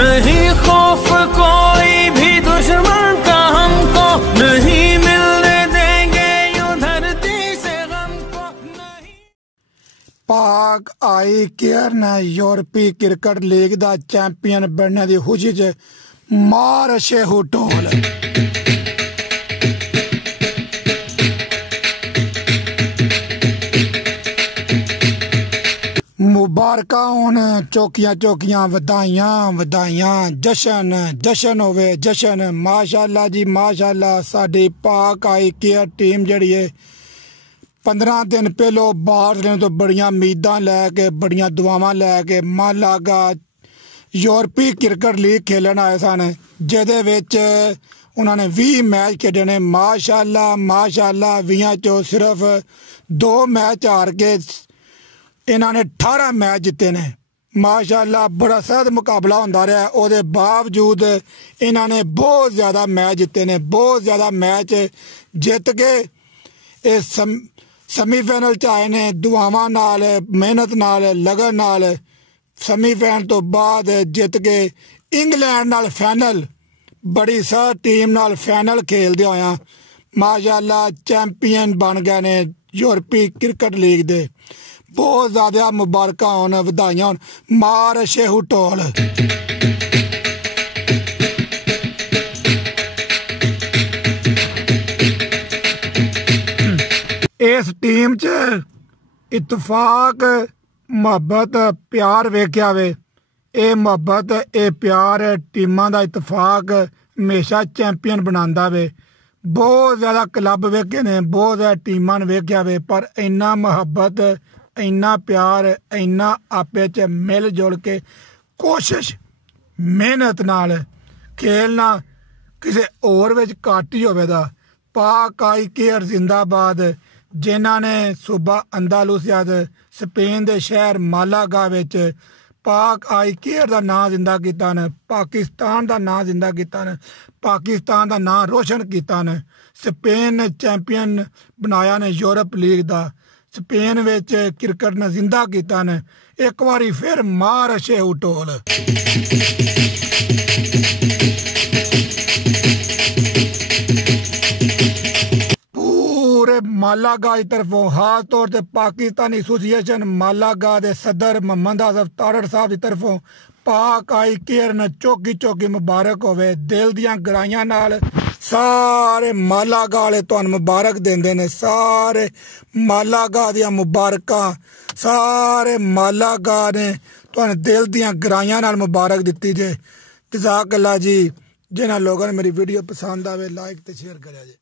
नहीं खौफ कोई भी दुश्मन का हमको, नहीं मिलने देंगे यूं धरती से गम को नहीं। पाक आई केयर ने यूरोपी क्रिकेट लीग दा चैंपियन बनने की खुशी च मार शेहू ढोल। मुबारक होन चौकियां चौकियां वधाइयां वधाइयां जशन जशन होवे जशन। माशाअल्लाह जी माशाअल्लाह। साडी पाक आई केयर टीम जिहड़ी है 15 दिन पहलों बाहर तो बड़ियां उम्मीदां लैके बड़ियां दुआवां लैके मालागा यूरोपी क्रिकेट लीग खेलन आए सन, जिहदे विच उन्होंने 20 मैच खेडे ने। माशाअल्लाह माशाअल्लाह 20 चो सिर्फ 2 मैच हार के इन्होंने 18 मैच जिते ने। माशाअल्लाह बड़ा सख्त मुकाबला होंदा रहा, उहदे बावजूद इन्होंने बहुत ज़्यादा मैच जिते ने, बहुत ज़्यादा मैच जित के इस सैमीफाइनल च आए ने। दुआवां नाल मेहनत नाल लगन नाल सैमीफाइनल तो बाद जित के इंग्लैंड नाल फाइनल बड़ी सख्त टीम नाल फाइनल खेलदे होया माशाअल्लाह चैंपियन बन गए ने यूरोपी क्रिकेट लीग दे। बहुत ज़्यादा मुबारक होन वधाइयां होन। मार शेहू ढोल। इस टीम च इतफाक मुहब्बत प्यार वेख्या वे। ये मुहब्बत ये प्यार टीमां दा इतफाक हमेशा चैंपियन बनांदा वे। बहुत ज़्यादा क्लब वेखे ने, बहुत ज़्यादा टीमां वेख्या वे, पर इन्ना मुहब्बत इन्ना प्यार इन्ना आपे च मिल जुल के कोशिश मेहनत नाल खेलना किसी होर विच घट ही होवेगा। पाक आई केयर जिंदाबाद, जिन्हां ने सूबा अंदालुसिया स्पेन के शहर मालागा विच पाक आई केयर का नाम जिंदा किया ने, पाकिस्तान का नाम जिंदा किया ने, पाकिस्तान का नाम रोशन किया ने। स्पेन ने चैंपियन बनाया ने यूरोप लीग का, स्पेन विच क्रिकेट ने जिंदा किया ने। एक बारी फिर मार शेहू ढोल। पूरे मालागा की तरफों खास तौर पर पाकिस्तानी एसोसीएशन मालागा के सदर मोहम्मद आसफ तारड़ साहब की तरफों पाक आई केयर ने चौकी चौकी मुबारक होवे। दिल दियां गहराइयां नाल सारे मालागा वाले तुहानू मुबारक देंदे ने। सारे मालागा दियां मुबारकां, सारे मालागा ने तुहानू दिल दियां गहराइयां नाल मुबारक दित्ती जे। जज़ाकल्लाह जी। जिन्हां लोगों ने मेरी वीडियो पसंद आवे लाइक ते शेयर करें जे।